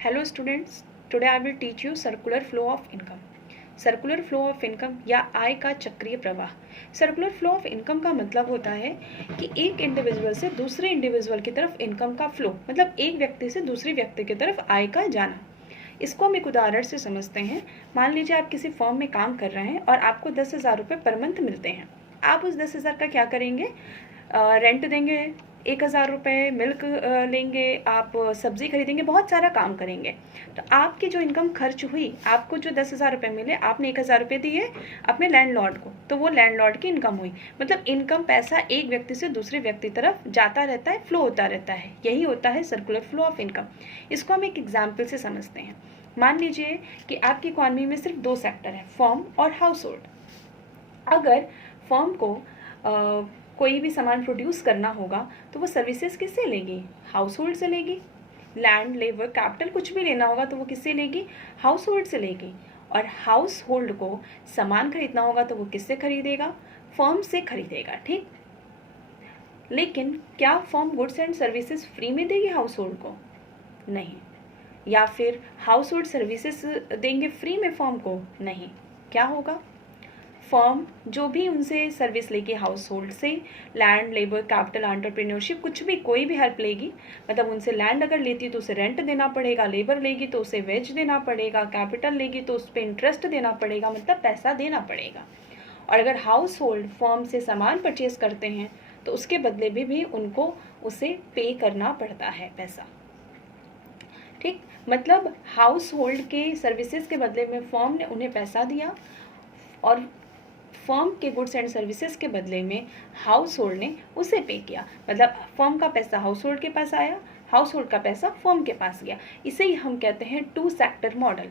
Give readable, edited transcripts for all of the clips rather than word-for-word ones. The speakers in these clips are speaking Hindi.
Hello students, today I will teach you circular flow of income. Circular flow of income या आय का चक्रीय प्रवाह। सर्कुलर फ्लो ऑफ इनकम का मतलब होता है कि एक इंडिविजुअल से दूसरे इंडिविजुअल की तरफ इनकम का फ्लो, मतलब एक व्यक्ति से दूसरे व्यक्ति की तरफ आय का जाना। इसको हम एक उदाहरण से समझते हैं। मान लीजिए आप किसी फर्म में काम कर रहे हैं और आपको 10,000 रुपये पर मंथ मिलते हैं। आप उस 10,000 का क्या करेंगे? रेंट देंगे 1,000 रुपये, मिल्क लेंगे, आप सब्जी खरीदेंगे, बहुत सारा काम करेंगे। तो आपकी जो इनकम खर्च हुई, आपको जो 10,000 रुपये मिले, आपने 1,000 रुपये दिए अपने लैंडलॉर्ड को, तो वो लैंडलॉर्ड की इनकम हुई। मतलब इनकम, पैसा एक व्यक्ति से दूसरे व्यक्ति तरफ जाता रहता है, फ्लो होता रहता है। यही होता है सर्कुलर फ्लो ऑफ इनकम। इसको हम एक एग्जाम्पल से समझते हैं। मान लीजिए कि आपकी इकॉनमी में सिर्फ 2 सेक्टर है, फर्म और हाउस होल्ड। अगर फर्म को कोई भी सामान प्रोड्यूस करना होगा तो वो सर्विसेज किससे लेगी? हाउस होल्ड से लेगी। लैंड, लेबर, कैपिटल कुछ भी लेना होगा तो वो किससे लेगी? हाउस होल्ड से लेगी। और हाउस होल्ड को सामान खरीदना होगा तो वो किससे खरीदेगा? फर्म से खरीदेगा। ठीक, लेकिन क्या firm goods and services free में देगी हाउस होल्ड को? नहीं। या फिर हाउस होल्ड सर्विसेज देंगे फ्री में फर्म को? नहीं। क्या होगा? फर्म जो भी उनसे सर्विस लेगी हाउस होल्ड से, लैंड, लेबर, कैपिटल, एंटरप्रेन्योरशिप, कुछ भी कोई भी हेल्प लेगी, मतलब उनसे लैंड अगर लेती है तो उसे रेंट देना पड़ेगा, लेबर लेगी तो उसे वेज देना पड़ेगा, कैपिटल लेगी तो उस पर इंटरेस्ट देना पड़ेगा, मतलब पैसा देना पड़ेगा। और अगर हाउस होल्ड फर्म से सामान परचेज करते हैं तो उसके बदले भी उनको उसे पे करना पड़ता है पैसा। ठीक, मतलब हाउस होल्ड के सर्विसेज के बदले में फर्म ने उन्हें पैसा दिया और फर्म के गुड्स एंड सर्विसेज के बदले में हाउस होल्ड ने उसे पे किया। मतलब फर्म का पैसा हाउस होल्ड के पास आया, हाउस होल्ड का पैसा फर्म के पास गया। इसे ही हम कहते हैं 2 सेक्टर मॉडल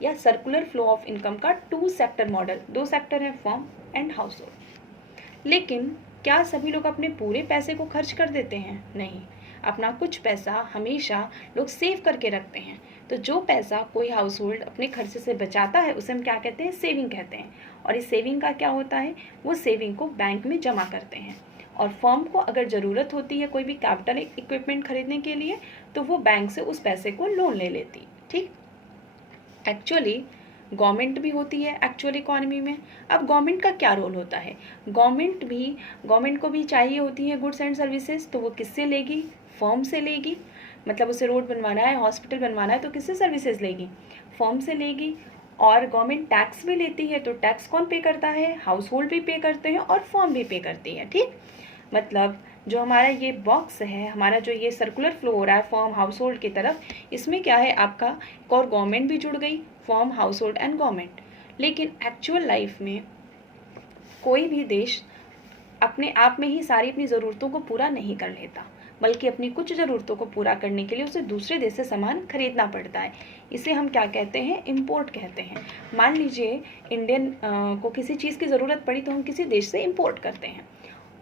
या सर्कुलर फ्लो ऑफ इनकम का 2 सेक्टर मॉडल। 2 सेक्टर है, फर्म एंड हाउस होल्ड। लेकिन क्या सभी लोग अपने पूरे पैसे को खर्च कर देते हैं? नहीं। अपना कुछ पैसा हमेशा लोग सेव करके रखते हैं। तो जो पैसा कोई हाउस होल्ड अपने खर्चे से बचाता है उसे हम क्या कहते हैं? सेविंग कहते हैं। और इस सेविंग का क्या होता है? वो सेविंग को बैंक में जमा करते हैं। और फर्म को अगर ज़रूरत होती है कोई भी कैपिटल इक्विपमेंट खरीदने के लिए तो वो बैंक से उस पैसे को लोन ले लेती। ठीक, एक्चुअली गवर्नमेंट भी होती है एक्चुअल इकोनॉमी में। अब गवर्नमेंट का क्या रोल होता है? गवर्नमेंट को भी चाहिए होती है गुड्स एंड सर्विसेज, तो वो किससे लेगी? फर्म से लेगी। मतलब उसे रोड बनवाना है, हॉस्पिटल बनवाना है तो किससे सर्विसेज लेगी? फर्म से लेगी। और गवर्नमेंट टैक्स भी लेती है, तो टैक्स कौन पे करता है? हाउस होल्ड भी पे करते हैं और फर्म भी पे करती है। ठीक, मतलब जो हमारा ये बॉक्स है, हमारा जो ये सर्कुलर फ्लो हो रहा है फर्म हाउस होल्ड की तरफ, इसमें क्या है आपका? एक और गवर्नमेंट भी जुड़ गई, firm, house hold and government. लेकिन एक्चुअल लाइफ में कोई भी देश अपने आप में ही सारी अपनी ज़रूरतों को पूरा नहीं कर लेता, बल्कि अपनी कुछ ज़रूरतों को पूरा करने के लिए उसे दूसरे देश से सामान खरीदना पड़ता है। इसे हम क्या कहते हैं? इम्पोर्ट कहते हैं। मान लीजिए इंडियन को किसी चीज़ की ज़रूरत पड़ी तो हम किसी देश से इम्पोर्ट करते हैं।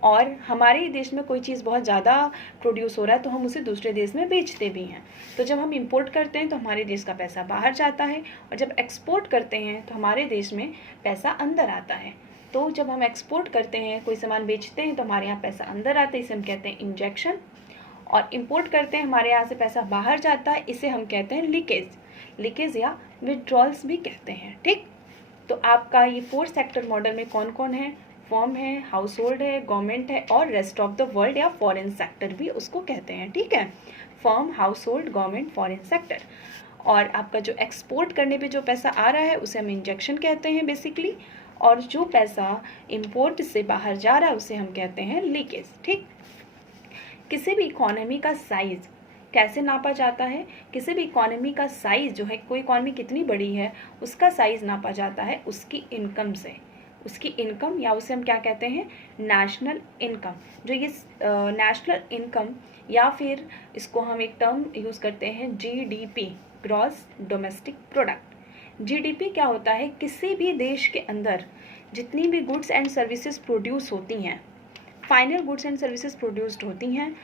और हमारे ही देश में कोई चीज़ बहुत ज़्यादा प्रोड्यूस हो रहा है तो हम उसे दूसरे देश में बेचते भी हैं। तो जब हम इंपोर्ट करते हैं तो हमारे देश का पैसा बाहर जाता है, और जब एक्सपोर्ट करते हैं तो हमारे देश में पैसा अंदर आता है। तो जब हम एक्सपोर्ट करते हैं, कोई सामान बेचते हैं तो हमारे यहाँ पैसा अंदर आता है, इसे हम कहते हैं इंजेक्शन। और इंपोर्ट करते हैं, हमारे यहाँ से पैसा बाहर जाता है, इसे हम कहते हैं लीकेज या विड्रॉल्स भी कहते हैं। ठीक, तो आपका ये 4 सेक्टर मॉडल में कौन कौन है? फर्म है, हाउस होल्ड है, गवर्नमेंट है और रेस्ट ऑफ द वर्ल्ड या फॉरेन सेक्टर भी उसको कहते हैं। ठीक है, firm, house hold, government, foreign sector. और आपका जो एक्सपोर्ट करने पे जो पैसा आ रहा है उसे हम इंजेक्शन कहते हैं बेसिकली। और जो पैसा इंपोर्ट से बाहर जा रहा है उसे हम कहते हैं लीकेज। ठीक, किसी भी इकोनॉमी का साइज कैसे नापा जाता है? किसी भी इकोनॉमी का साइज जो है, कोई इकोनॉमी कितनी बड़ी है उसका साइज नापा जाता है उसकी इनकम से। उसकी इनकम, या उसे हम क्या कहते हैं? National income. जो ये नेशनल इनकम, या फिर इसको हम एक टर्म यूज़ करते हैं GDP, gross domestic product. GDP क्या होता है? किसी भी देश के अंदर जितनी भी गुड्स एंड सर्विसेज प्रोड्यूस होती हैं, final goods and services produced होती हैं,